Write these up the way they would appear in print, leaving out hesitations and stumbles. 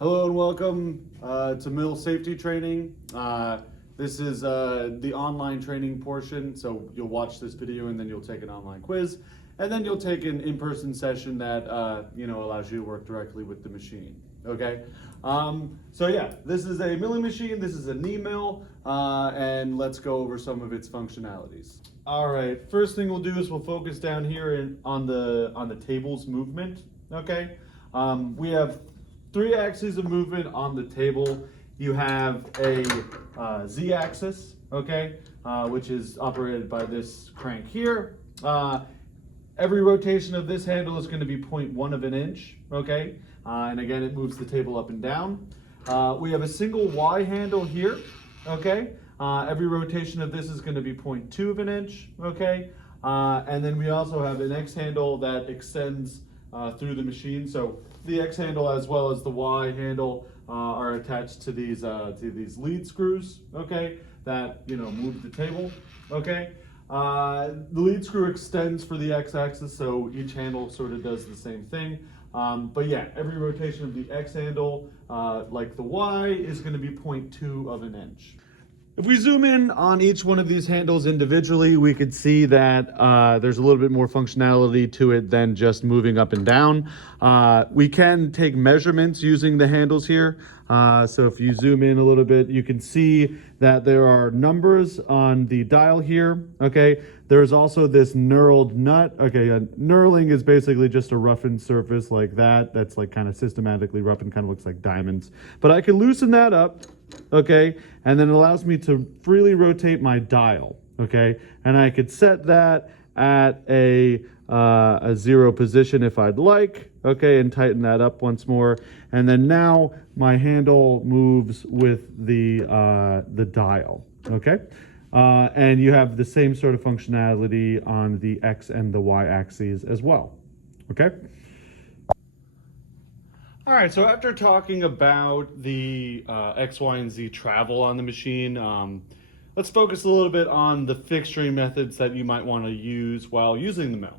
Hello and welcome to Mill Safety Training. This is the online training portion, so you'll watch this video and then you'll take an online quiz, and then you'll take an in-person session that allows you to work directly with the machine. Okay, so yeah, this is a milling machine. This is a knee mill, and let's go over some of its functionalities. All right, first thing we'll do is we'll focus down here on the table's movement. Okay, we have three axes of movement on the table. You have a Z-axis, okay, which is operated by this crank here. Every rotation of this handle is going to be 0.1 of an inch, okay, and again it moves the table up and down. We have a single Y handle here, okay. Every rotation of this is going to be 0.2 of an inch, okay, and then we also have an X handle that extends through the machine. So the X handle as well as the Y handle are attached to these lead screws, okay, that move the table, okay. The lead screw extends for the X axis, so each handle sort of does the same thing. But yeah, every rotation of the X handle, like the Y, is going to be 0.2 of an inch. If we zoom in on each one of these handles individually, we could see that there's a little bit more functionality to it than just moving up and down. We can take measurements using the handles here. So if you zoom in a little bit, you can see that there are numbers on the dial here. Okay, there's also this knurled nut. Okay, knurling is basically just a roughened surface like that. That's like kind of systematically rough and kind of looks like diamonds. But I can loosen that up. Okay, and then it allows me to freely rotate my dial, okay, and I could set that at a 0 position if I'd like, okay, and tighten that up once more, and then now my handle moves with the dial, okay, and you have the same sort of functionality on the X and the Y axes as well, okay. All right, so after talking about the X, Y, and Z travel on the machine, let's focus a little bit on the fixturing methods that you might want to use while using the mill.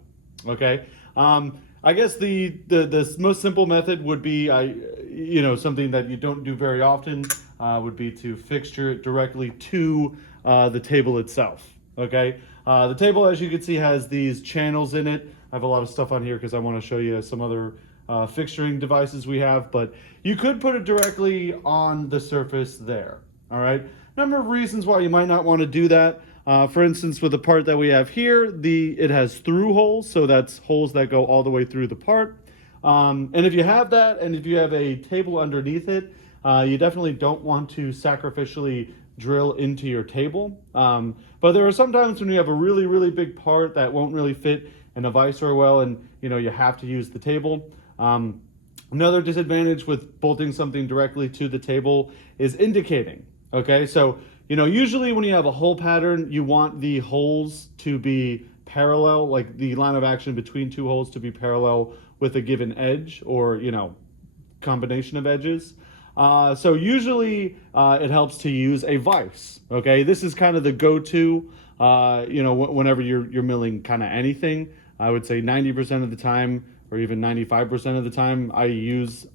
Okay, I guess the most simple method would be, something that you don't do very often would be to fixture it directly to the table itself. Okay, the table, as you can see, has these channels in it. I have a lot of stuff on here because I want to show you some other fixturing devices we have, but you could put it directly on the surface there. All right, number of reasons why you might not want to do that. For instance, with the part that we have here, it has through holes, so that's holes that go all the way through the part. And if you have that, and if you have a table underneath it, you definitely don't want to sacrificially drill into your table. But there are some times when you have a really, really big part that won't really fit in a vise or well, and you have to use the table. Another disadvantage with bolting something directly to the table is indicating. Okay, so usually when you have a hole pattern, you want the holes to be parallel, like the line of action between two holes to be parallel with a given edge or combination of edges. So usually it helps to use a vise. Okay, this is kind of the go-to whenever you're milling kind of anything. I would say 90% of the time, or even 95% of the time, I use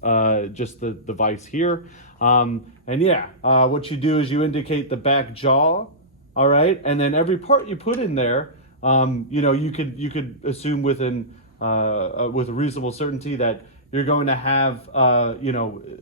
just the vise here. And yeah, what you do is you indicate the back jaw, all right? And then every part you put in there, you could assume with a reasonable certainty that you're going to have,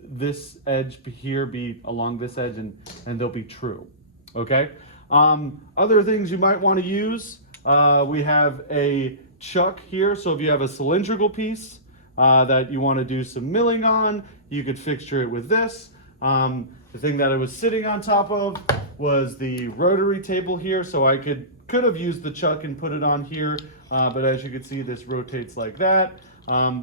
this edge here be along this edge, and they'll be true, okay? Other things you might want to use, we have a chuck here. So if you have a cylindrical piece that you want to do some milling on, you could fixture it with this. The thing that I was sitting on top of was the rotary table here, so I could have used the chuck and put it on here, but as you can see, this rotates like that.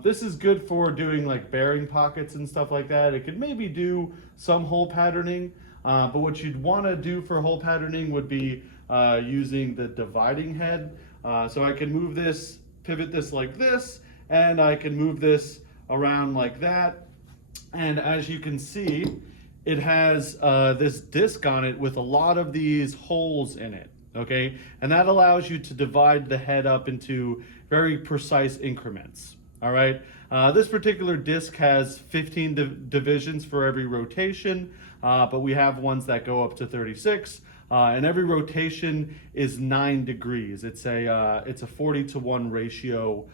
This is good for doing like bearing pockets and stuff like that. It could maybe do some hole patterning, but what you'd want to do for hole patterning would be using the dividing head. So I can move this, pivot this like this, and I can move this around like that. And as you can see, it has this disc on it with a lot of these holes in it, okay? And that allows you to divide the head up into very precise increments, All right. This particular disc has 15 divisions for every rotation, but we have ones that go up to 36. And every rotation is 9 degrees. It's a 40-to-1 ratio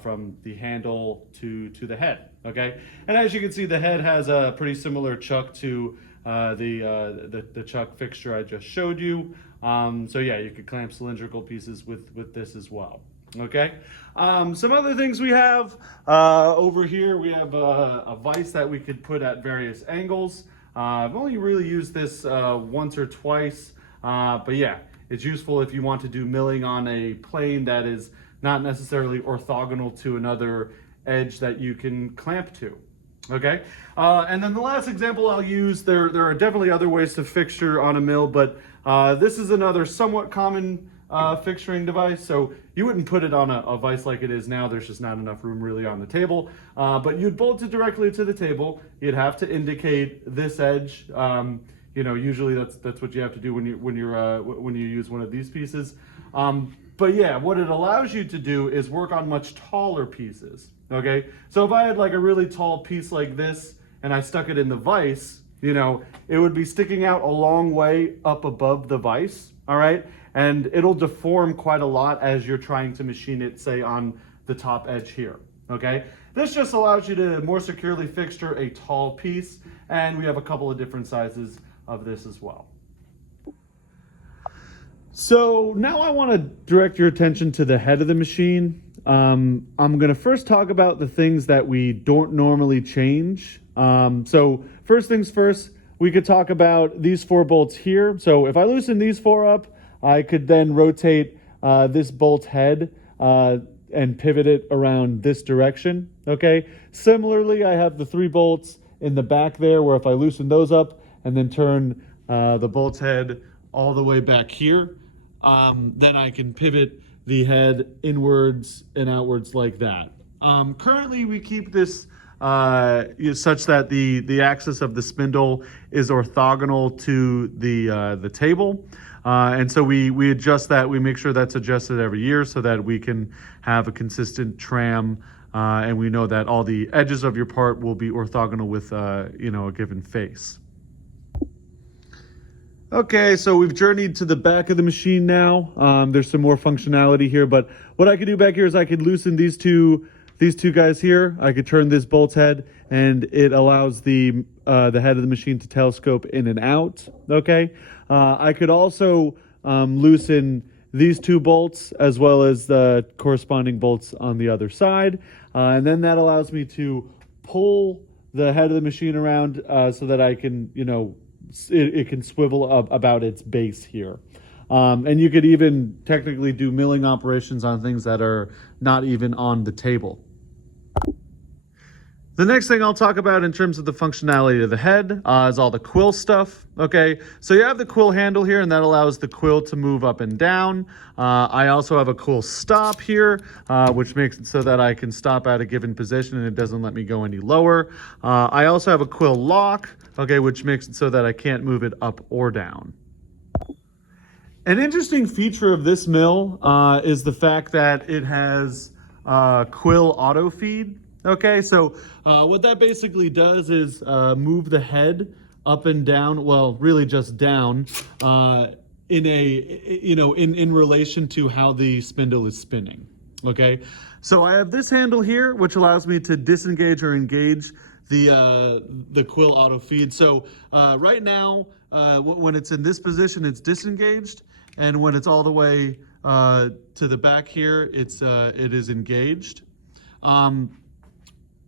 from the handle to the head. Okay, and as you can see, the head has a pretty similar chuck to the chuck fixture I just showed you. So yeah, you could clamp cylindrical pieces with this as well. Okay, some other things we have over here. We have a vise that we could put at various angles. I've only really used this once or twice, but yeah, it's useful if you want to do milling on a plane that is not necessarily orthogonal to another edge that you can clamp to. Okay, and then the last example I'll use, there are definitely other ways to fixture on a mill, but this is another somewhat common fixturing device. So you wouldn't put it on a vise like it is now. There's just not enough room really on the table, but you'd bolt it directly to the table. You'd have to indicate this edge. You know, usually that's what you have to do when you use one of these pieces. But yeah, what it allows you to do is work on much taller pieces. Okay, so if I had like a really tall piece like this and I stuck it in the vise, you know, it would be sticking out a long way up above the vise. All right, and it'll deform quite a lot as you're trying to machine it, say on the top edge here. Okay, this just allows you to more securely fixture a tall piece, and we have a couple of different sizes of this as well. So now I want to direct your attention to the head of the machine. I'm going to first talk about the things that we don't normally change. So first things first, we could talk about these 4 bolts here. So if I loosen these 4 up, I could then rotate this bolt head and pivot it around this direction. Okay. Similarly, I have the 3 bolts in the back there where if I loosen those up and then turn the bolt's head all the way back here, then I can pivot the head inwards and outwards like that. Currently, we keep this such that the axis of the spindle is orthogonal to the table. And so we adjust that. We make sure that's adjusted every year so that we can have a consistent tram, and we know that all the edges of your part will be orthogonal with you know, a given face. Okay, so we've journeyed to the back of the machine now. There's some more functionality here, but what I could do back here is I could loosen these two guys here. I could turn this bolt's head, and it allows the head of the machine to telescope in and out. Okay, I could also loosen these 2 bolts as well as the corresponding bolts on the other side, and then that allows me to pull the head of the machine around so that I can, you know, it can swivel up about its base here. And you could even technically do milling operations on things that are not even on the table. The next thing I'll talk about in terms of the functionality of the head is all the quill stuff. Okay, so you have the quill handle here, and that allows the quill to move up and down. I also have a quill stop here, which makes it so that I can stop at a given position and it doesn't let me go any lower. I also have a quill lock, okay, which makes it so that I can't move it up or down. An interesting feature of this mill is the fact that it has quill auto feed. Okay, so what that basically does is move the head up and down, well, really just down, in relation to how the spindle is spinning. Okay, so I have this handle here, which allows me to disengage or engage the quill auto feed. So right now, when it's in this position, it's disengaged, and when it's all the way to the back here, it is engaged.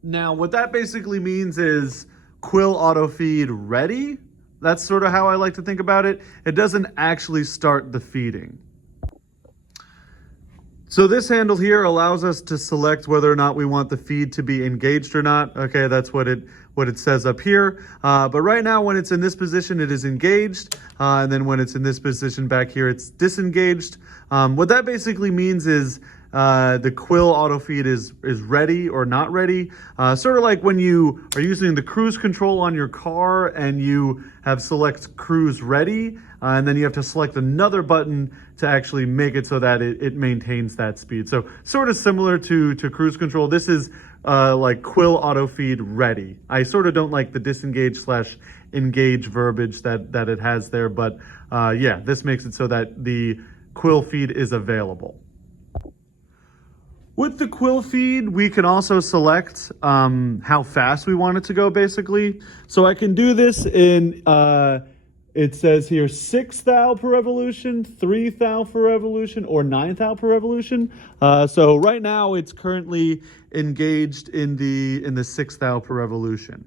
Now, what that basically means is quill auto feed ready. That's sort of how I like to think about it. It doesn't actually start the feeding. So this handle here allows us to select whether or not we want the feed to be engaged or not. Okay, that's what it says up here. But right now, when it's in this position, it is engaged. And then when it's in this position back here, it's disengaged. What that basically means is the quill auto feed is ready or not ready. Sort of like when you are using the cruise control on your car and you have select cruise ready, and then you have to select another button to actually make it so that it maintains that speed. So sort of similar to cruise control. This is like quill auto feed ready. I sort of don't like the disengage / engage verbiage that it has there, but yeah, this makes it so that the quill feed is available. With the quill feed, we can also select how fast we want it to go, basically. So I can do this in, it says here 6 thou per revolution, 3 thou per revolution, or 9 thou per revolution. So right now it's currently engaged in the 6 thou per revolution.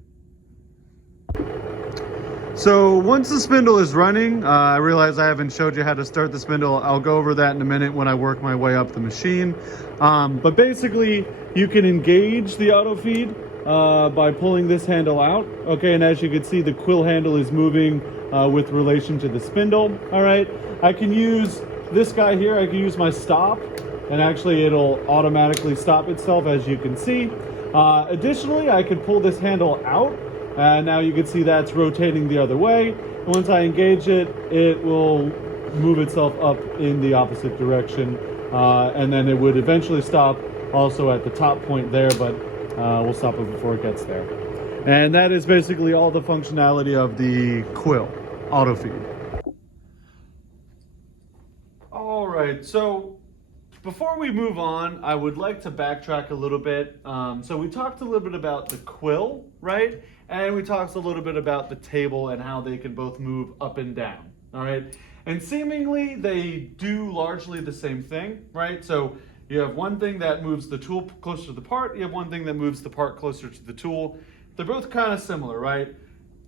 So once the spindle is running, I realize I haven't showed you how to start the spindle. I'll go over that in a minute when I work my way up the machine. But basically, you can engage the auto feed by pulling this handle out. Okay, and as you can see, the quill handle is moving with relation to the spindle. All right, I can use this guy here. I can use my stop, and actually it'll automatically stop itself, as you can see. Additionally, I could pull this handle out. Now you can see that's rotating the other way. And once I engage it, it will move itself up in the opposite direction. And then it would eventually stop also at the top point there, but we'll stop it before it gets there. And that is basically all the functionality of the quill auto feed. All right, so before we move on, I would like to backtrack a little bit. So we talked a little bit about the quill, right? And we talked a little bit about the table and how they can both move up and down, all right? And seemingly they do largely the same thing, right? So you have one thing that moves the tool closer to the part, you have one thing that moves the part closer to the tool. They're both kind of similar, right?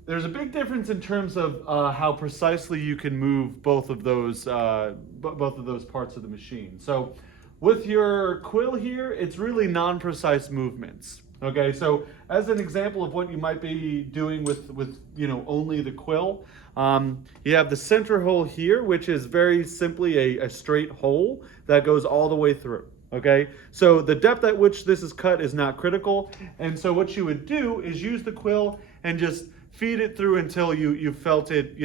There's a big difference in terms of how precisely you can move both of those parts of the machine. So with your quill here, it's really non-precise movements. Okay, so as an example of what you might be doing with only the quill, you have the center hole here, which is very simply a straight hole that goes all the way through. Okay, so the depth at which this is cut is not critical, and so what you would do is use the quill and just feed it through until you felt it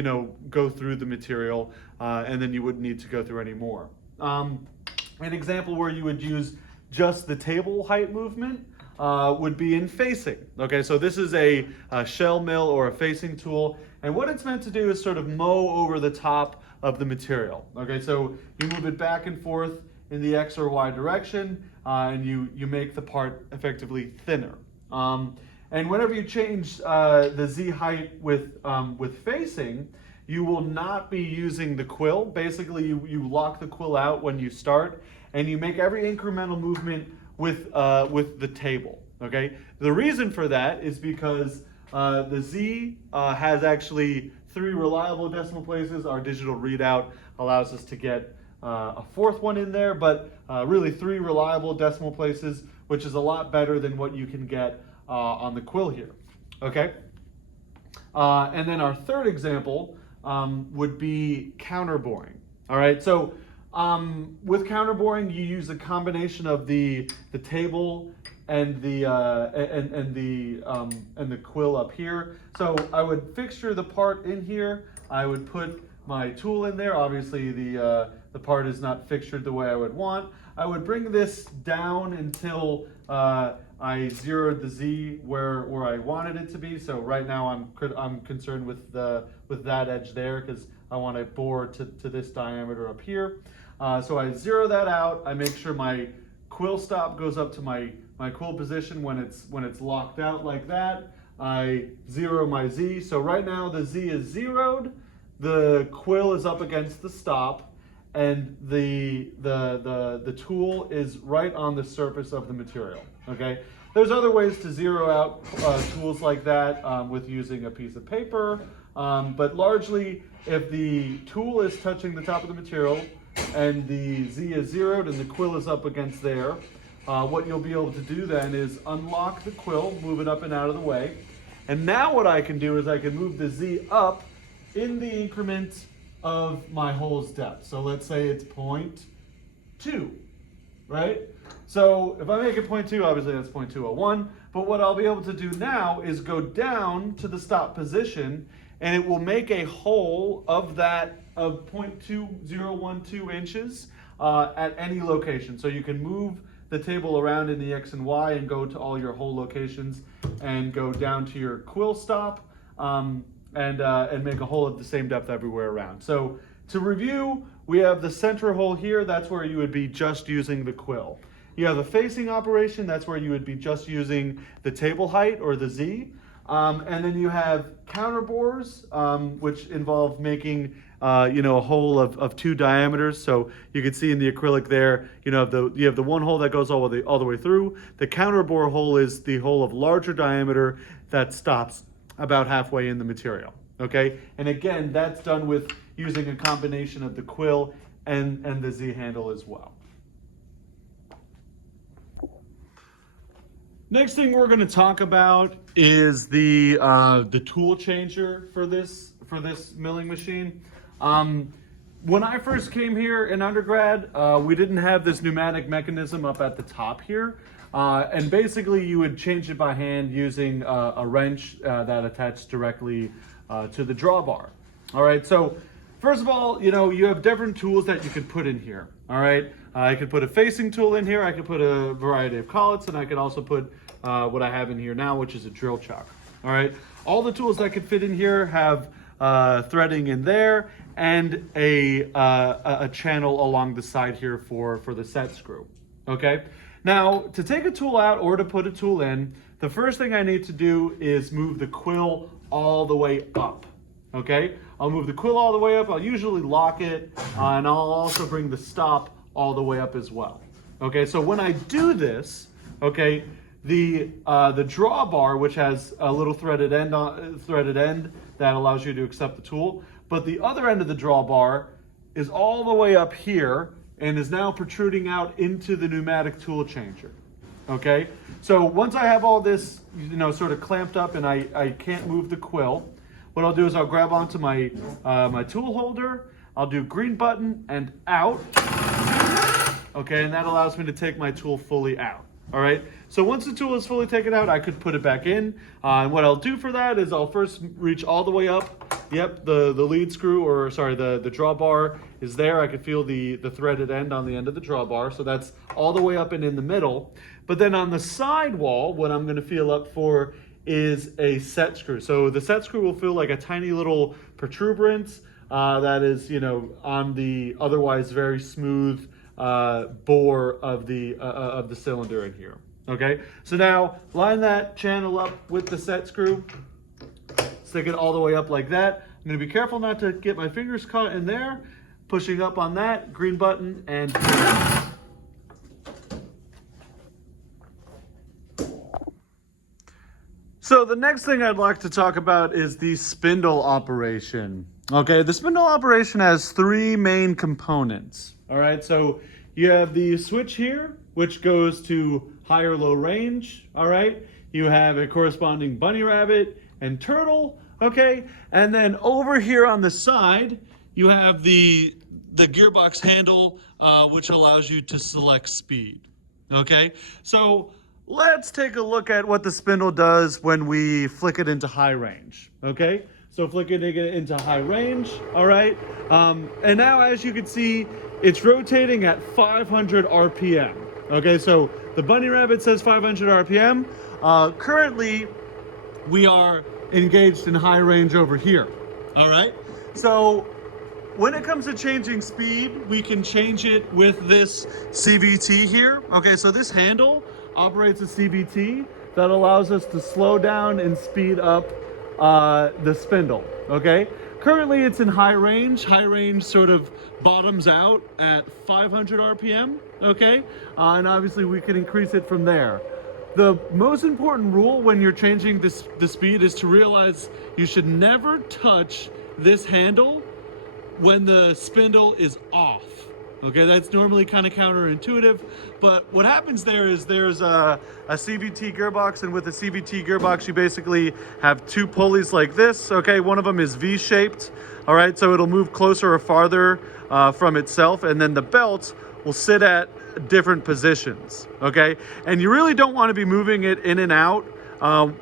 go through the material, and then you wouldn't need to go through any more. An example where you would use just the table height movement would be in facing. Okay, so this is a shell mill or a facing tool, and what it's meant to do is sort of mow over the top of the material. Okay, so you move it back and forth in the X or Y direction, and you make the part effectively thinner. And whenever you change the Z height with facing, you will not be using the quill. Basically, you lock the quill out when you start, and you make every incremental movement with the table. Okay. The reason for that is because the Z has actually 3 reliable decimal places. Our digital readout allows us to get a 4th one in there, but really 3 reliable decimal places, which is a lot better than what you can get on the quill here. Okay. And then our third example would be counterboring. All right. So with counterboring, you use a combination of the table and the quill up here. So I would fixture the part in here. I would put my tool in there. Obviously, the part is not fixtured the way I would want. I would bring this down until I zeroed the Z where I wanted it to be. So right now I'm concerned with that edge there because I want to bore to this diameter up here. So I zero that out. I make sure my quill stop goes up to my quill position when it's locked out like that. I zero my Z. So right now the Z is zeroed. The quill is up against the stop, and the tool is right on the surface of the material. Okay. There's other ways to zero out tools like that with using a piece of paper, but largely if the tool is touching the top of the material and the Z is zeroed and the quill is up against there, what you'll be able to do then is unlock the quill, move it up and out of the way. And now what I can do is I can move the Z up in the increment of my hole's depth. So let's say it's 0.2. right? So if I make it 0.2, obviously that's 0.201. But what I'll be able to do now is go down to the stop position, and it will make a hole of that of 0.2012 inches at any location. So you can move the table around in the X and Y and go to all your hole locations and go down to your quill stop and make a hole of the same depth everywhere around. So to review, we have the center hole here. That's where you would be just using the quill. You have a facing operation. That's where you would be just using the table height or the Z. And then you have counter bores, which involve making a hole of 2 diameters. So you can see in the acrylic there, you have the one hole that goes all the way through. The counter bore hole is the hole of larger diameter that stops about halfway in the material. Okay, and again, that's done with using a combination of the quill and the Z handle as well. Next thing we're going to talk about is the tool changer for this milling machine. When I first came here in undergrad, we didn't have this pneumatic mechanism up at the top here, and basically you would change it by hand using a wrench that attached directly to the drawbar. All right, so first of all, you have different tools that you could put in here. All right, I could put a facing tool in here. I could put a variety of collets, and I could also put what I have in here now, which is a drill chuck. All right, all the tools that could fit in here have threading in there and a channel along the side here for the set screw. Okay, now to take a tool out or to put a tool in, the first thing I need to do is move the quill all the way up. Okay, I'll move the quill all the way up. I'll usually lock it, and I'll also bring the stop all the way up as well. Okay, so when I do this, okay, the drawbar, which has a little threaded end that allows you to accept the tool, but the other end of the drawbar is all the way up here and is now protruding out into the pneumatic tool changer. Okay, so once I have all this, sort of clamped up and I can't move the quill, what I'll do is I'll grab onto my my tool holder. I'll do green button and out. Okay, and that allows me to take my tool fully out. All right, so once the tool is fully taken out, I could put it back in. And what I'll do for that is I'll first reach all the way up. Yep, the lead screw, or sorry, the drawbar is there. I could feel the threaded end on the end of the drawbar. So that's all the way up and in the middle. But then on the side wall, what I'm gonna feel up for is a set screw. So the set screw will feel like a tiny little protuberance that is, on the otherwise very smooth bore of the cylinder in here. Okay, so now line that channel up with the set screw, stick it all the way up like that. I'm going to be careful not to get my fingers caught in there. Pushing up on that, green button, and so the next thing I'd like to talk about is the spindle operation. Okay, the spindle operation has 3 main components. All right, so you have the switch here, which goes to high or low range. All right, you have a corresponding bunny rabbit and turtle. Okay, and then over here on the side, you have the gearbox handle, which allows you to select speed. Okay, so let's take a look at what the spindle does when we flick it into high range. Okay, so flicking it into high range. All right, and now as you can see, it's rotating at 500 RPM. Okay, so the bunny rabbit says 500 RPM. Currently, we are engaged in high range over here. All right, so when it comes to changing speed, we can change it with this CVT here. Okay, so this handle operates a CVT that allows us to slow down and speed up the spindle. Okay, currently it's in high range. High range sort of bottoms out at 500 RPM. Okay, and obviously we can increase it from there. The most important rule when you're changing the speed is to realize you should never touch this handle when the spindle is off. Okay, that's normally kind of counterintuitive, but what happens there is there's a CVT gearbox, and with a CVT gearbox, you basically have 2 pulleys like this. Okay, one of them is V-shaped. All right, so it'll move closer or farther from itself, and then the belt will sit at different positions, okay? And you really don't want to be moving it in and out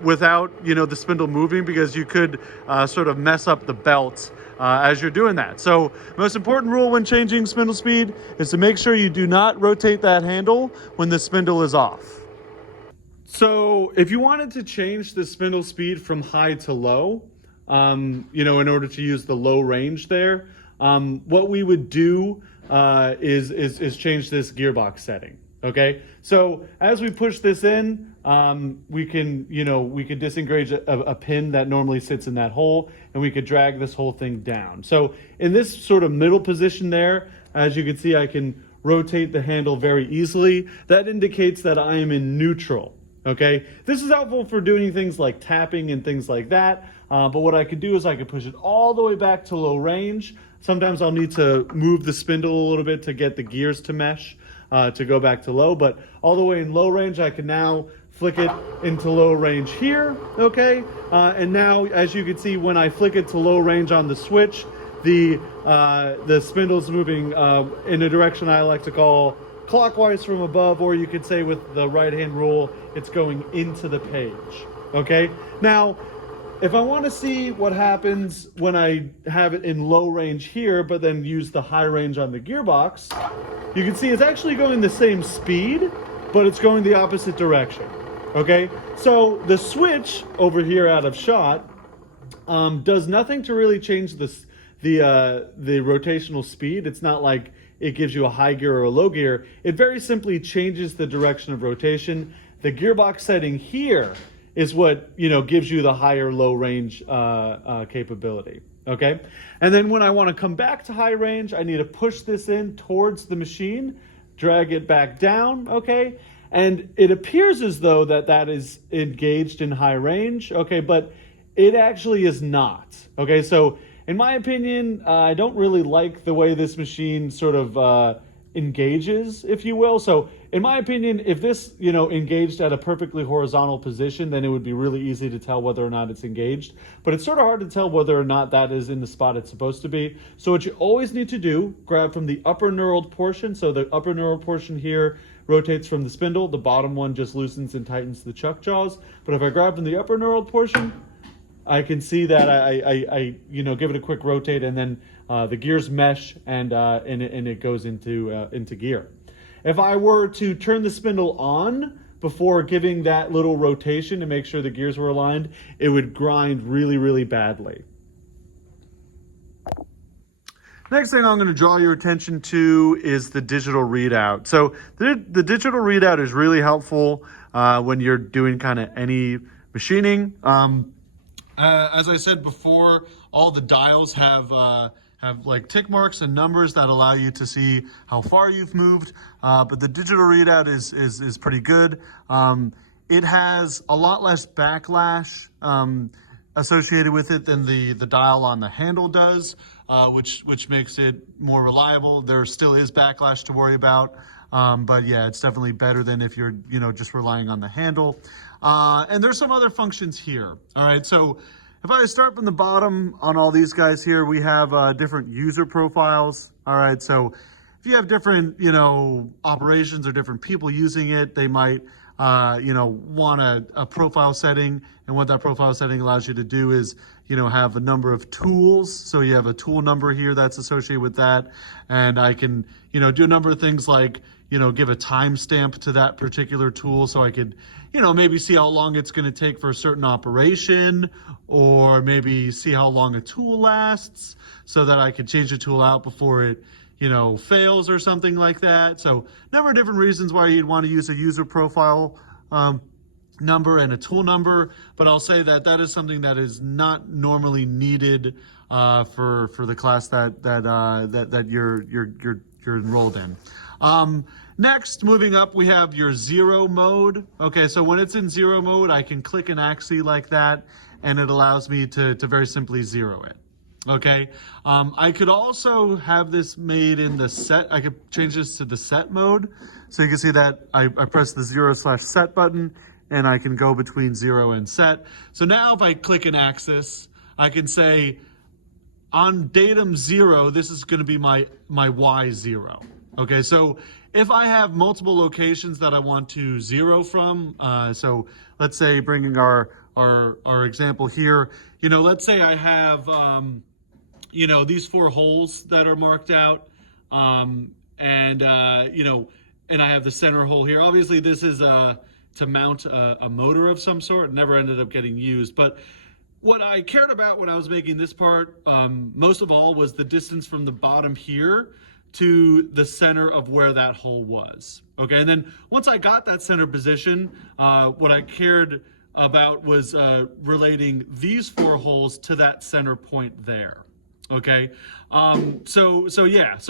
without, the spindle moving, because you could sort of mess up the belt as you're doing that. So most important rule when changing spindle speed is to make sure you do not rotate that handle when the spindle is off. So if you wanted to change the spindle speed from high to low, in order to use the low range there, what we would do is change this gearbox setting. Okay, so as we push this in, we can disengage a pin that normally sits in that hole, and we could drag this whole thing down. So in this sort of middle position there, as you can see, I can rotate the handle very easily. That indicates that I am in neutral. Okay, this is helpful for doing things like tapping and things like that. But what I could do is I could push it all the way back to low range. Sometimes I'll need to move the spindle a little bit to get the gears to mesh to go back to low. But all the way in low range, I can now flick it into low range here. Okay, and now as you can see, when I flick it to low range on the switch, the spindle's moving in a direction I like to call clockwise from above, or you could say with the right hand rule, it's going into the page. Okay, now if I want to see what happens when I have it in low range here, but then use the high range on the gearbox, you can see it's actually going the same speed, but it's going the opposite direction. Okay, so the switch over here out of shot does nothing to really change the rotational speed. It's not like it gives you a high gear or a low gear. It very simply changes the direction of rotation. The gearbox setting here is what gives you the higher low range capability. Okay, and then when I want to come back to high range, I need to push this in towards the machine, drag it back down. Okay, and it appears as though that is engaged in high range. Okay, but it actually is not. Okay, so in my opinion, I don't really like the way this machine sort of engages, if you will. So in my opinion, if this, engaged at a perfectly horizontal position, then it would be really easy to tell whether or not it's engaged. But it's sort of hard to tell whether or not that is in the spot it's supposed to be. So what you always need to do, grab from the upper knurled portion. So the upper knurled portion here rotates from the spindle. The bottom one just loosens and tightens the chuck jaws. But if I grab from the upper knurled portion, I can see that I give it a quick rotate, and then the gears mesh and it goes into gear. If I were to turn the spindle on before giving that little rotation to make sure the gears were aligned, it would grind really, really badly. Next thing I'm going to draw your attention to is the digital readout. So the digital readout is really helpful when you're doing kind of any machining. As I said before, all the dials have like tick marks and numbers that allow you to see how far you've moved. But the digital readout is pretty good. It has a lot less backlash associated with it than the dial on the handle does, which makes it more reliable. There still is backlash to worry about, but yeah, it's definitely better than if you're just relying on the handle. And there's some other functions here. All right, so if I start from the bottom on all these guys here, we have different user profiles. All right, so if you have different operations or different people using it, they might want a profile setting, and what that profile setting allows you to do is have a number of tools. So you have a tool number here that's associated with that, and I can do a number of things like give a timestamp to that particular tool, so I could maybe see how long it's going to take for a certain operation, or maybe see how long a tool lasts so that I could change the tool out before it fails or something like that. So a number of different reasons why you'd want to use a user profile number and a tool number, but I'll say that is something that is not normally needed for the class that you're enrolled in. Next, moving up, we have your zero mode. Okay, so when it's in zero mode, I can click an axis like that, and it allows me to very simply zero it. Okay, I could also have this made in the set. I could change this to the set mode. So you can see that I press the 0/set button, and I can go between 0 and set. So now if I click an axis, I can say on datum 0, this is going to be my Y0. Okay, so if I have multiple locations that I want to zero from, so let's say bringing our example here, let's say I have, these 4 holes that are marked out, and I have the center hole here. Obviously this is to mount a motor of some sort. It never ended up getting used, but what I cared about when I was making this part, most of all, was the distance from the bottom here to the center of where that hole was. Okay, and then once I got that center position, what I cared about was relating these 4 holes to that center point there. Okay, so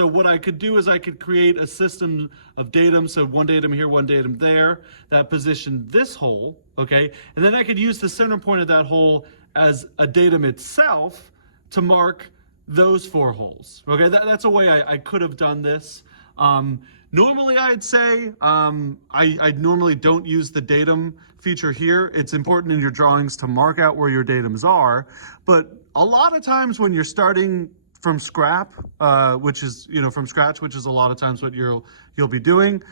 what I could do is I could create a system of datum, so one datum here, one datum there, that positioned this hole, okay, and then I could use the center point of that hole as a datum itself to mark those 4 holes. Okay, that's a way I could have done this. Normally I'd say I normally don't use the datum feature here. It's important in your drawings to mark out where your datums are, but a lot of times when you're starting from scratch, which is a lot of times what you'll be doing,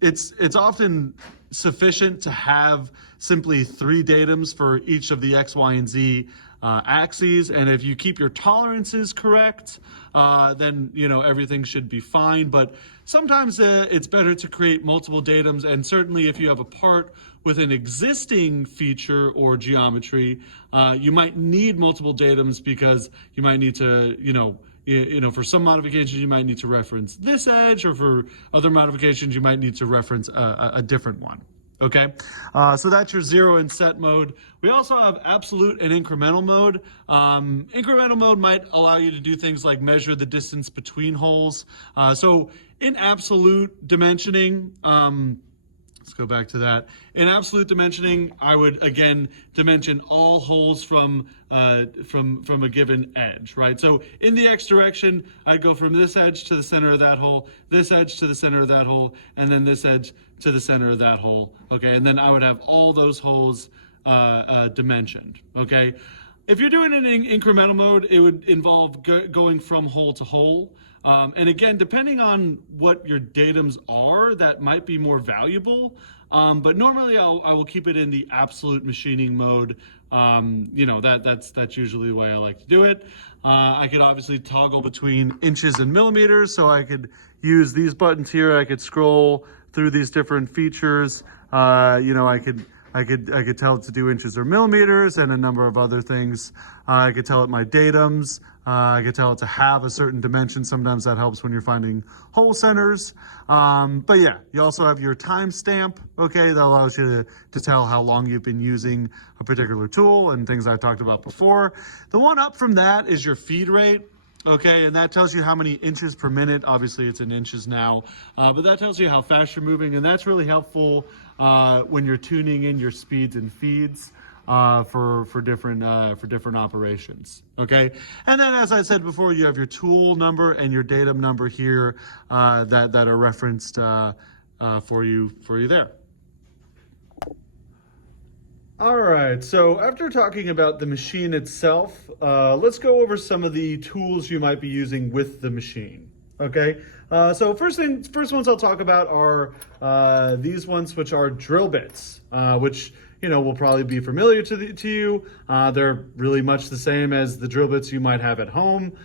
it's often sufficient to have simply 3 datums for each of the X, Y, and Z axes, and if you keep your tolerances correct, then everything should be fine. But sometimes it's better to create multiple datums, and certainly if you have a part with an existing feature or geometry, you might need multiple datums because you might need to, for some modifications you might need to reference this edge, or for other modifications you might need to reference a different one. Okay, so that's your zero and set mode. We also have absolute and incremental mode. Incremental mode might allow you to do things like measure the distance between holes. So in absolute dimensioning, let's go back to that. In absolute dimensioning, I would again dimension all holes from a given edge, right? So in the X direction, I'd go from this edge to the center of that hole, this edge to the center of that hole, and then this edge to the center of that hole, okay? And then I would have all those holes dimensioned, okay? If you're doing it in incremental mode, it would involve going from hole to hole. And again, depending on what your datums are, that might be more valuable. But normally I will keep it in the absolute machining mode. That's usually the way I like to do it. I could obviously toggle between inches and millimeters, so I could use these buttons here. I could scroll through these different features. I could tell it to do inches or millimeters and a number of other things. I could tell it my datums. I could tell it to have a certain dimension. Sometimes that helps when you're finding hole centers. But yeah, you also have your timestamp, okay? That allows you to tell how long you've been using a particular tool and things I talked about before. The one up from that is your feed rate. Okay, and that tells you how many inches per minute. Obviously it's in inches now, but that tells you how fast you're moving, and that's really helpful when you're tuning in your speeds and feeds for different operations. Okay, and then as I said before, you have your tool number and your datum number here that are referenced for you there. All right, so after talking about the machine itself, let's go over some of the tools you might be using with the machine, okay? So first ones I'll talk about are these ones, which are drill bits, which will probably be familiar to you. They're really much the same as the drill bits you might have at home.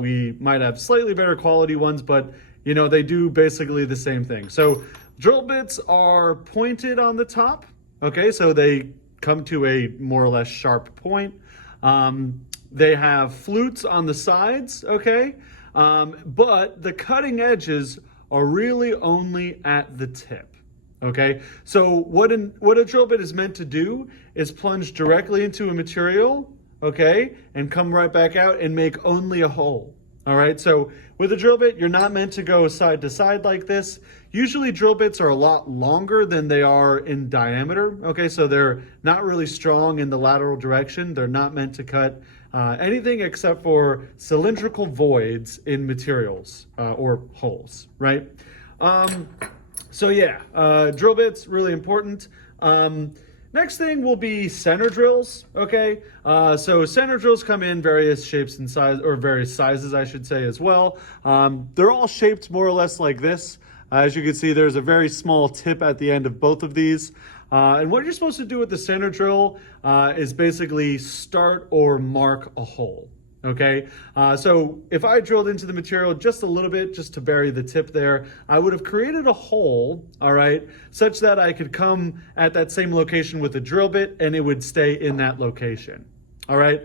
We might have slightly better quality ones, but they do basically the same thing. So drill bits are pointed on the top, okay? So they come to a more or less sharp point. They have flutes on the sides, okay? But the cutting edges are really only at the tip, okay? So what a drill bit is meant to do is plunge directly into a material, okay? And come right back out and make only a hole. All right, so with a drill bit, you're not meant to go side to side like this. Usually drill bits are a lot longer than they are in diameter. Okay, so they're not really strong in the lateral direction. They're not meant to cut anything except for cylindrical voids in materials or holes, right? So yeah, drill bits, really important. Next thing will be center drills, okay? So center drills come in various shapes and size, or various sizes, I should say, as well. They're all shaped more or less like this. As you can see, there's a very small tip at the end of both of these. And what you're supposed to do with the center drill is basically start or mark a hole. Okay, so if I drilled into the material just a little bit, just to bury the tip there, I would have created a hole, all right, such that I could come at that same location with a drill bit and it would stay in that location. All right,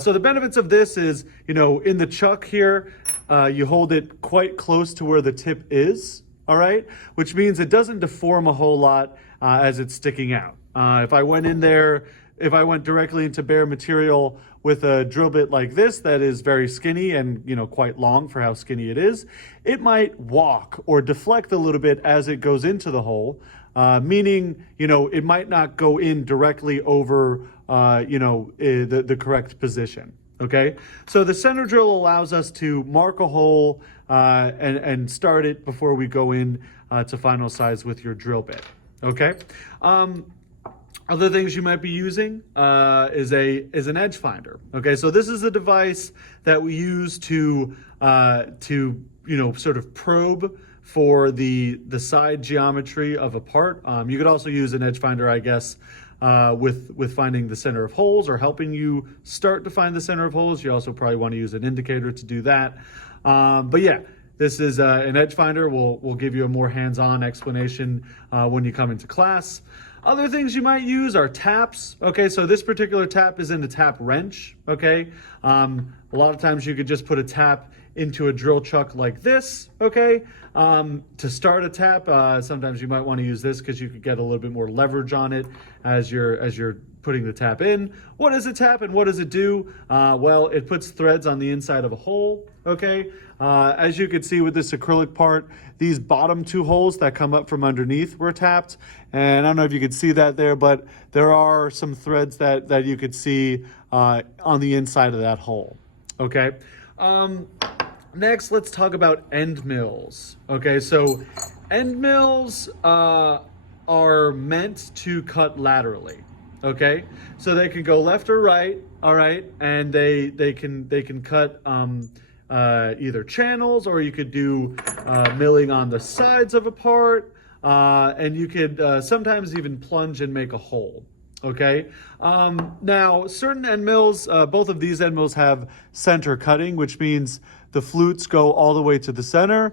so the benefits of this is, you know, in the chuck here, you hold it quite close to where the tip is, all right, which means it doesn't deform a whole lot as it's sticking out. If I went in there, if I went directly into bare material with a drill bit like this that is very skinny and, you know, quite long for how skinny it is, it might walk or deflect a little bit as it goes into the hole, meaning, you know, it might not go in directly over, the correct position. Okay, so the center drill allows us to mark a hole and start it before we go in to final size with your drill bit. Okay. Other things you might be using is an edge finder. Okay, so this is a device that we use to sort of probe for the side geometry of a part. You could also use an edge finder, I guess, with finding the center of holes or helping you start to find the center of holes. You also probably want to use an indicator to do that. But yeah. This is an edge finder. We'll give you a more hands-on explanation when you come into class. Other things you might use are taps. Okay, so this particular tap is in a tap wrench. Okay, a lot of times you could just put a tap into a drill chuck like this. Okay, to start a tap, sometimes you might want to use this because you could get a little bit more leverage on it as you're putting the tap in. What is a tap and what does it do? Well, it puts threads on the inside of a hole. Okay, as you can see with this acrylic part, these bottom two holes that come up from underneath were tapped. And I don't know if you could see that there, but there are some threads that you could see on the inside of that hole. Okay. Next, let's talk about end mills. Okay, so end mills are meant to cut laterally. Okay, so they can go left or right. All right, and they can cut either channels, or you could do milling on the sides of a part, and you could sometimes even plunge and make a hole. Okay, now certain end mills, both of these end mills have center cutting, which means the flutes go all the way to the center.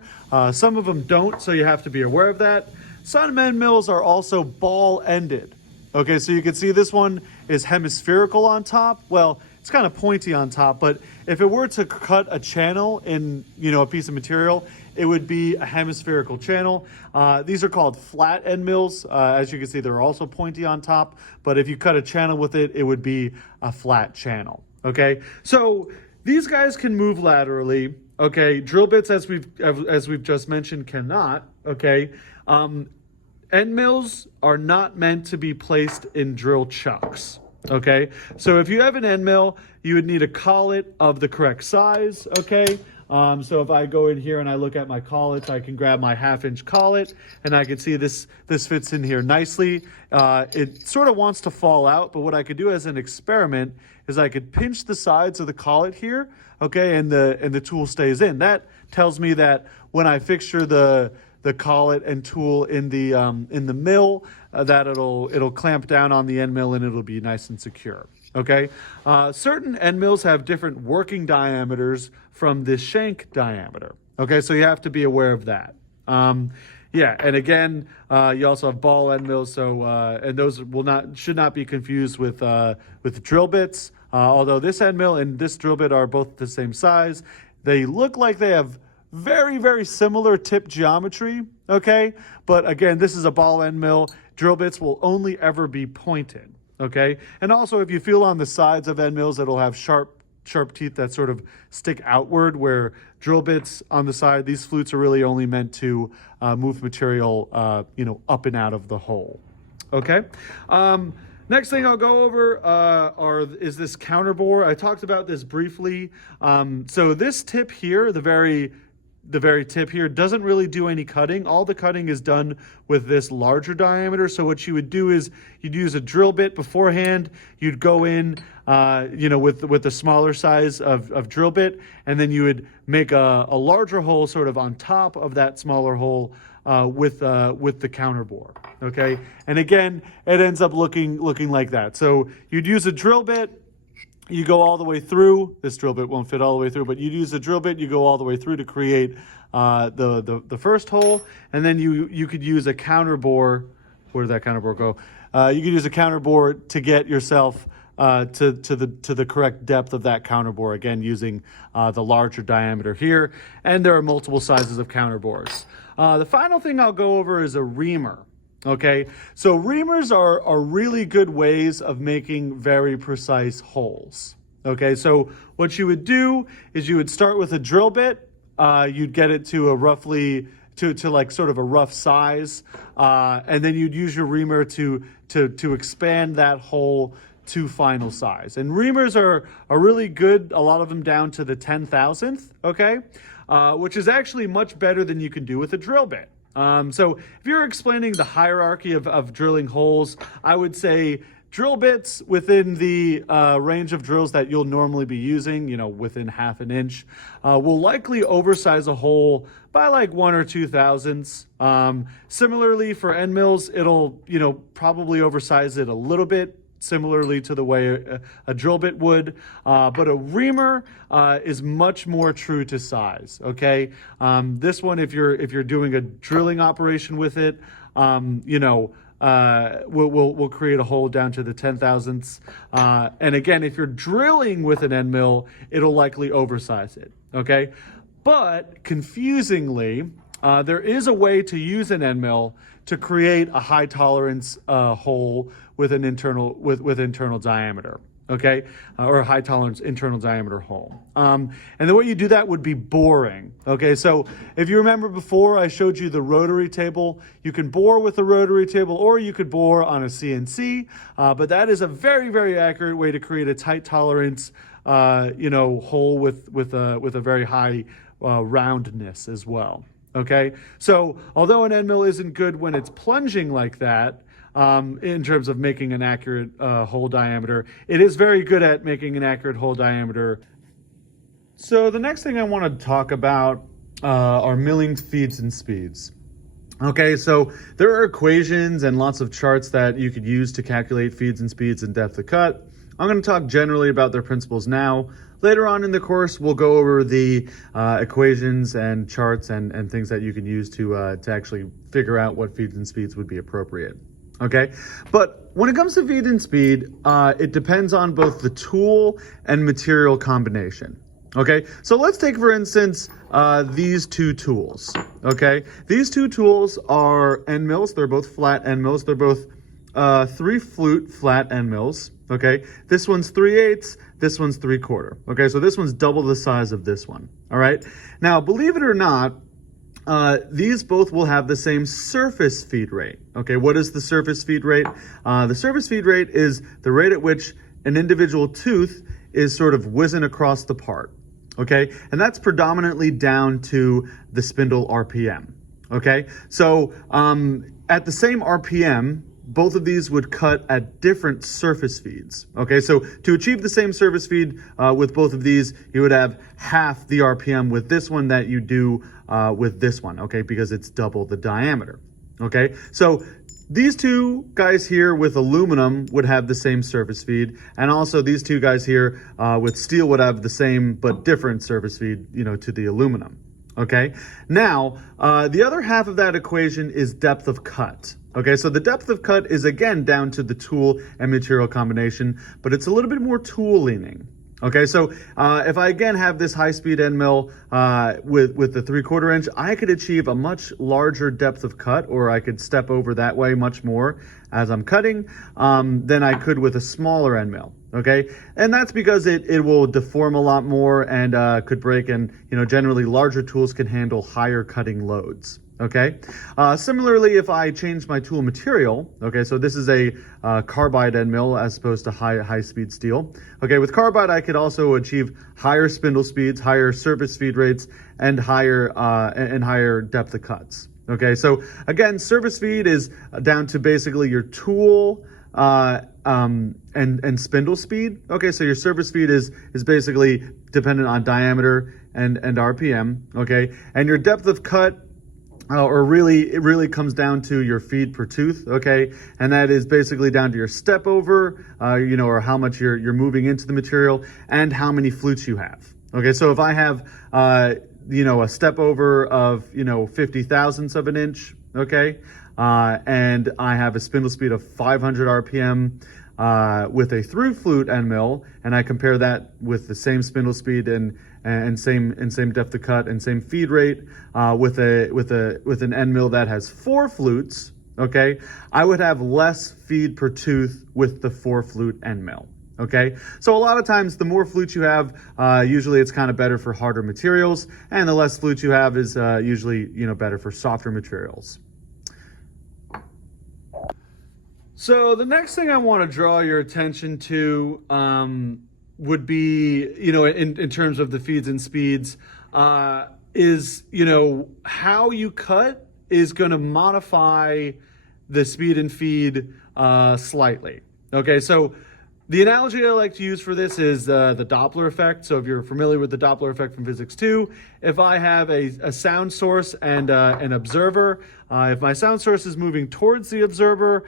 Some of them don't, so you have to be aware of that. Some end mills are also ball ended. Okay, so you can see this one is hemispherical on top. Well, it's kind of pointy on top, but if it were to cut a channel in, a piece of material, it would be a hemispherical channel. These are called flat end mills. As you can see, they're also pointy on top, but if you cut a channel with it, it would be a flat channel. Okay, so these guys can move laterally. Okay, drill bits, as we've just mentioned, cannot. Okay. End mills are not meant to be placed in drill chucks. Okay, so if you have an end mill, you would need a collet of the correct size. Okay, so if I go in here and I look at my collets, I can grab my 1/2-inch collet and I can see this fits in here nicely. It sort of wants to fall out, but what I could do as an experiment is I could pinch the sides of the collet here. Okay, and the tool stays in. That tells me that when I fixture the collet and tool in the mill, that it'll clamp down on the end mill and it'll be nice and secure. Okay, certain end mills have different working diameters from the shank diameter. Okay, so you have to be aware of that. Yeah, and again, you also have ball end mills, so and those should not be confused with drill bits. Although this end mill and this drill bit are both the same size, they look like they have very, very similar tip geometry, okay? But again, this is a ball end mill. Drill bits will only ever be pointed, okay? And also, if you feel on the sides of end mills, it'll have sharp teeth that sort of stick outward, where drill bits on the side, these flutes are really only meant to move material, up and out of the hole, okay? Next thing I'll go over is this counter bore. I talked about this briefly. So this tip here, the very tip here, doesn't really do any cutting. All the cutting is done with this larger diameter. So what you would do is you'd use a drill bit beforehand. You'd go in, with the smaller size of drill bit, and then you would make a larger hole sort of on top of that smaller hole with the counter bore. Okay, and again, it ends up looking like that. So you'd use a drill bit. You go all the way through. This drill bit won't fit all the way through, but you'd use a drill bit. You go all the way through to create the first hole, and then you could use a counter bore. Where did that counter bore go? You could use a counter bore to get yourself to the correct depth of that counter bore. Again, using the larger diameter here, and there are multiple sizes of counter bores. The final thing I'll go over is a reamer. Okay, so reamers are really good ways of making very precise holes. Okay, so what you would do is you would start with a drill bit. You'd get it to a roughly to like sort of a rough size, and then you'd use your reamer to expand that hole to final size. And reamers are really good, a lot of them down to the 10,000th, okay? Which is actually much better than you can do with a drill bit. So if you're explaining the hierarchy of drilling holes, I would say drill bits within the range of drills that you'll normally be using, you know, within ½ an inch, will likely oversize a hole by like 1 or 2 thousandths. Similarly for end mills, it'll, you know, probably oversize it a little bit, similarly to the way a drill bit would, but a reamer is much more true to size. Okay, this one, if you're doing a drilling operation with it, you know, we'll create a hole down to the 10 thousandths. And again, if you're drilling with an end mill, it'll likely oversize it. Okay, but confusingly, there is a way to use an end mill to create a high tolerance hole with an internal diameter, okay, or a high tolerance internal diameter hole. And the way you do that would be boring. Okay, so if you remember before, I showed you the rotary table. You can bore with a rotary table, or you could bore on a CNC. But that is a very, very accurate way to create a tight tolerance, you know, hole with a very high roundness as well. Okay, so although an end mill isn't good when it's plunging like that, in terms of making an accurate hole diameter, it is very good at making an accurate hole diameter. So the next thing I want to talk about are milling feeds and speeds. Okay, so there are equations and lots of charts that you could use to calculate feeds and speeds and depth of cut. I'm going to talk generally about their principles now. Later on in the course, we'll go over the equations and charts and things that you can use to actually figure out what feeds and speeds would be appropriate. Okay, but when it comes to feed and speed, it depends on both the tool and material combination. Okay, so let's take, for instance, these two tools. Okay, these two tools are end mills. They're both flat end mills. They're both 3-flute flat end mills. Okay, this one's 3/8, this one's 3/4. Okay, so this one's double the size of this one. All right, now believe it or not, these both will have the same surface feed rate. Okay, what is the surface feed rate? The surface feed rate is the rate at which an individual tooth is sort of whizzing across the part. Okay, and that's predominantly down to the spindle RPM. Okay, so at the same RPM, both of these would cut at different surface feeds. Okay, so to achieve the same surface feed with both of these, you would have half the RPM with this one that you do with this one, okay, because it's double the diameter. Okay, so these two guys here with aluminum would have the same surface feed, and also these two guys here with steel would have the same but different surface feed, you know, to the aluminum. Okay, now the other half of that equation is depth of cut. Okay, so the depth of cut is again down to the tool and material combination, but it's a little bit more tool leaning. Okay, so if I again have this high-speed end mill with the 3/4 inch, I could achieve a much larger depth of cut, or I could step over that way much more as I'm cutting than I could with a smaller end mill. Okay, and that's because it will deform a lot more and could break, and you know, generally larger tools can handle higher cutting loads. Okay, similarly, if I change my tool material, okay, so this is a carbide end mill as opposed to high speed steel. Okay, with carbide, I could also achieve higher spindle speeds, higher surface feed rates, and higher depth of cuts. Okay, so again, surface feed is down to basically your tool and spindle speed. Okay, so your surface feed is basically dependent on diameter and RPM. Okay, and your depth of cut or really, it really comes down to your feed per tooth, okay? And that is basically down to your step over, or how much you're moving into the material and how many flutes you have. Okay, so if I have, a step over of, 50 thousandths of an inch, okay? And I have a spindle speed of 500 RPM with a through flute end mill, and I compare that with the same spindle speed and same depth of cut and same feed rate with an end mill that has 4 flutes, okay, I would have less feed per tooth with the 4 flute end mill. Okay, so a lot of times the more flutes you have, usually it's kind of better for harder materials, and the less flutes you have is usually better for softer materials. So the next thing I want to draw your attention to would be, in terms of the feeds and speeds, is, how you cut is going to modify the speed and feed slightly. Okay, so the analogy I like to use for this is the Doppler effect. So if you're familiar with the Doppler effect from Physics 2, if I have a sound source and an observer, if my sound source is moving towards the observer,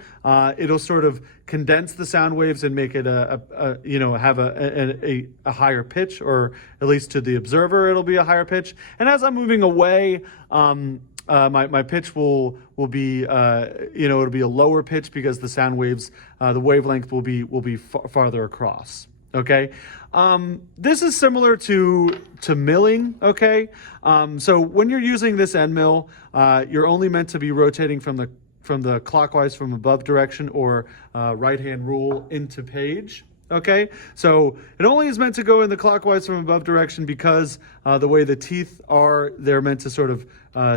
it'll sort of condense the sound waves and make it have a higher pitch, or at least to the observer it'll be a higher pitch. And as I'm moving away, my pitch will be it'll be a lower pitch because the sound waves, the wavelength will be farther across. Okay, this is similar to milling. Okay, so when you're using this end mill, you're only meant to be rotating from the clockwise from above direction, or right hand rule into page. Okay, so it only is meant to go in the clockwise from above direction because the way the teeth are, they're meant to sort of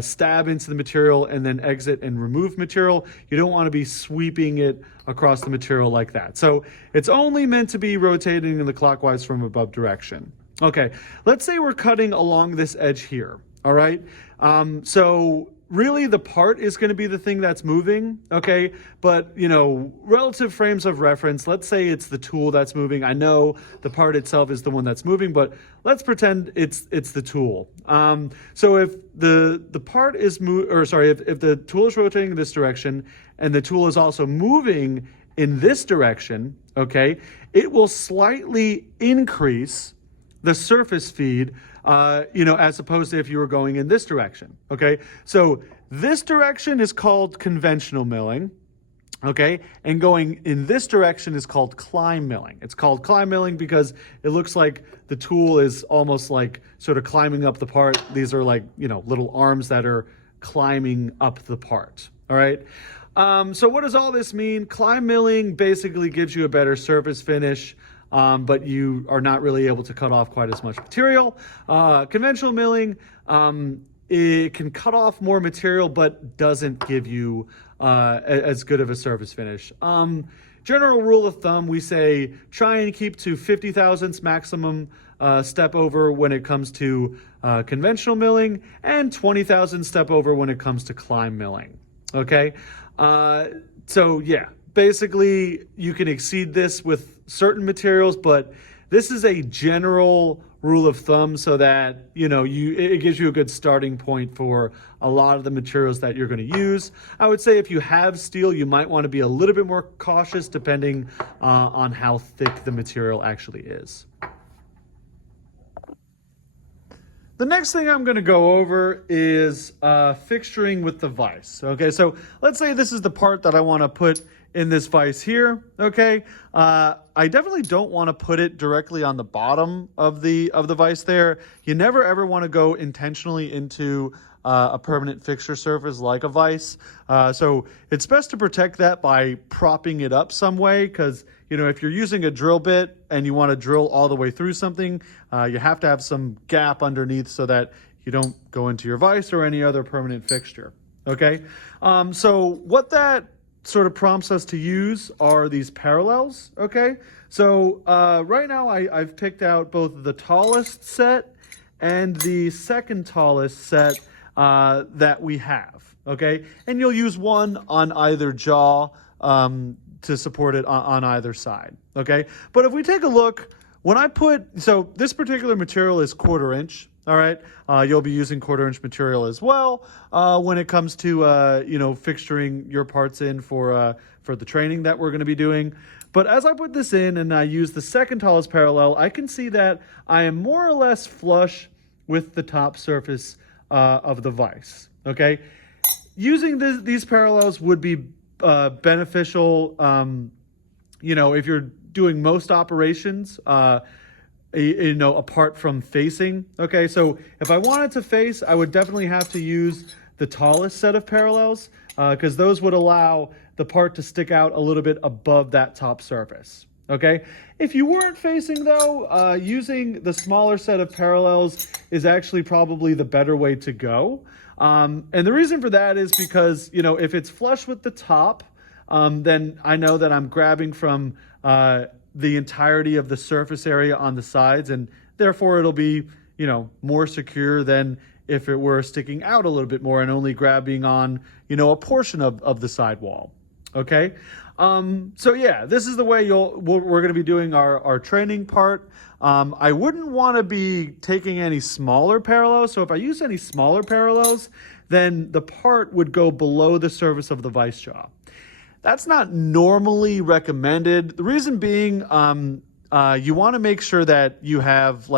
stab into the material and then exit and remove material. You don't want to be sweeping it across the material like that. So it's only meant to be rotating in the clockwise from above direction. Okay, let's say we're cutting along this edge here. All right, so really the part is going to be the thing that's moving, okay? But, relative frames of reference, let's say it's the tool that's moving. I know the part itself is the one that's moving, but let's pretend it's the tool. So if the part is if the tool is rotating in this direction and the tool is also moving in this direction, okay, it will slightly increase the surface feed, as opposed to if you were going in this direction, okay? So this direction is called conventional milling, okay? And going in this direction is called climb milling. It's called climb milling because it looks like the tool is almost like sort of climbing up the part. These are like, little arms that are climbing up the part, all right? So what does all this mean? Climb milling basically gives you a better surface finish, but you are not really able to cut off quite as much material. Conventional milling, it can cut off more material, but doesn't give you as good of a surface finish. General rule of thumb, we say try and keep to 50 thousandths maximum step over when it comes to conventional milling, and 20 thousandths step over when it comes to climb milling. Okay, so yeah. Basically, you can exceed this with certain materials, but this is a general rule of thumb so that, it gives you a good starting point for a lot of the materials that you're going to use. I would say if you have steel, you might want to be a little bit more cautious depending on how thick the material actually is. The next thing I'm going to go over is fixturing with the vise. Okay, so let's say this is the part that I want to put in this vise here. Okay, I definitely don't want to put it directly on the bottom of the vise there. You never ever want to go intentionally into a permanent fixture surface like a vise. So it's best to protect that by propping it up some way, because if you're using a drill bit and you want to drill all the way through something, you have to have some gap underneath so that you don't go into your vise or any other permanent fixture. Okay, so what that sort of prompts us to use are these parallels. Okay, so right now I've picked out both the tallest set and the second tallest set that we have. Okay, and you'll use one on either jaw to support it on either side. Okay, but if we take a look, when I so this particular material is 1/4 inch. All right. You'll be using 1/4 inch material as well when it comes to fixturing your parts in for the training that we're going to be doing. But as I put this in and I use the second tallest parallel, I can see that I am more or less flush with the top surface of the vise. Okay. Using these parallels would be beneficial, if you're doing most operations, apart from facing. Okay, so if I wanted to face, I would definitely have to use the tallest set of parallels because those would allow the part to stick out a little bit above that top surface. Okay, if you weren't facing though, using the smaller set of parallels is actually probably the better way to go. And the reason for that is because, if it's flush with the top, then I know that I'm grabbing from the entirety of the surface area on the sides, and therefore it'll be, more secure than if it were sticking out a little bit more and only grabbing on, a portion of the sidewall. Okay. So yeah, this is the way we're going to be doing our training part. I wouldn't want to be taking any smaller parallels. So if I use any smaller parallels, then the part would go below the surface of the vice jaw. That's not normally recommended. The reason being, you want to make sure that you have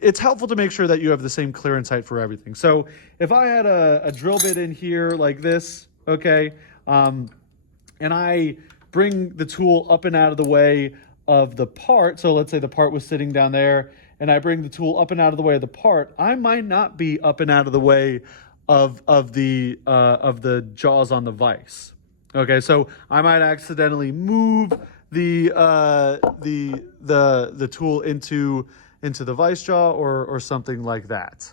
it's helpful to make sure that you have the same clearance height for everything. So if I had a drill bit in here like this, okay, and I bring the tool up and out of the way of the part. So let's say the part was sitting down there and I bring the tool up and out of the way of the part. I might not be up and out of the way of the jaws on the vise. Okay, so I might accidentally move the tool into the vice jaw or something like that.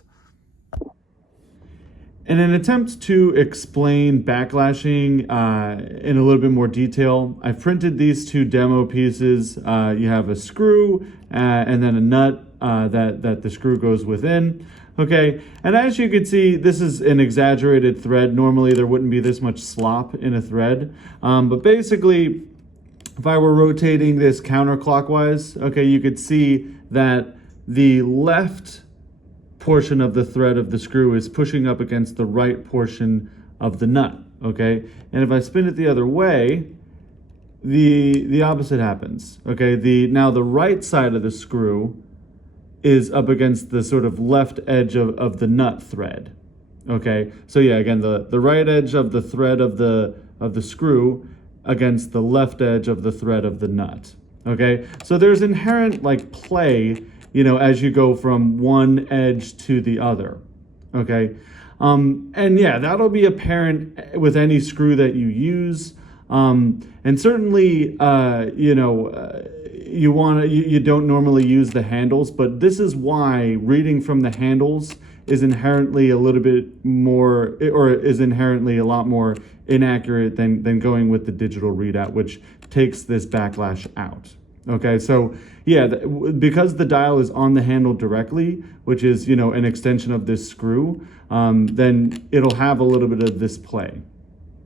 In an attempt to explain backlashing in a little bit more detail, I've printed these two demo pieces. You have a screw and then a nut that the screw goes within. Okay, and as you can see, this is an exaggerated thread. Normally there wouldn't be this much slop in a thread, but basically, if I were rotating this counterclockwise, okay, you could see that the left portion of the thread of the screw is pushing up against the right portion of the nut, okay? And if I spin it the other way, the opposite happens, okay? Now the right side of the screw is up against the sort of left edge of the nut thread, okay? So yeah, again, the right edge of the thread of the screw against the left edge of the thread of the nut, okay? So there's inherent play, as you go from one edge to the other, okay? And yeah, that'll be apparent with any screw that you use. And certainly, you don't normally use the handles, but this is why reading from the handles is inherently a little bit more, or is inherently a lot more inaccurate than going with the digital readout, which takes this backlash out. Okay, so yeah, because the dial is on the handle directly, which is, an extension of this screw, then it'll have a little bit of this play.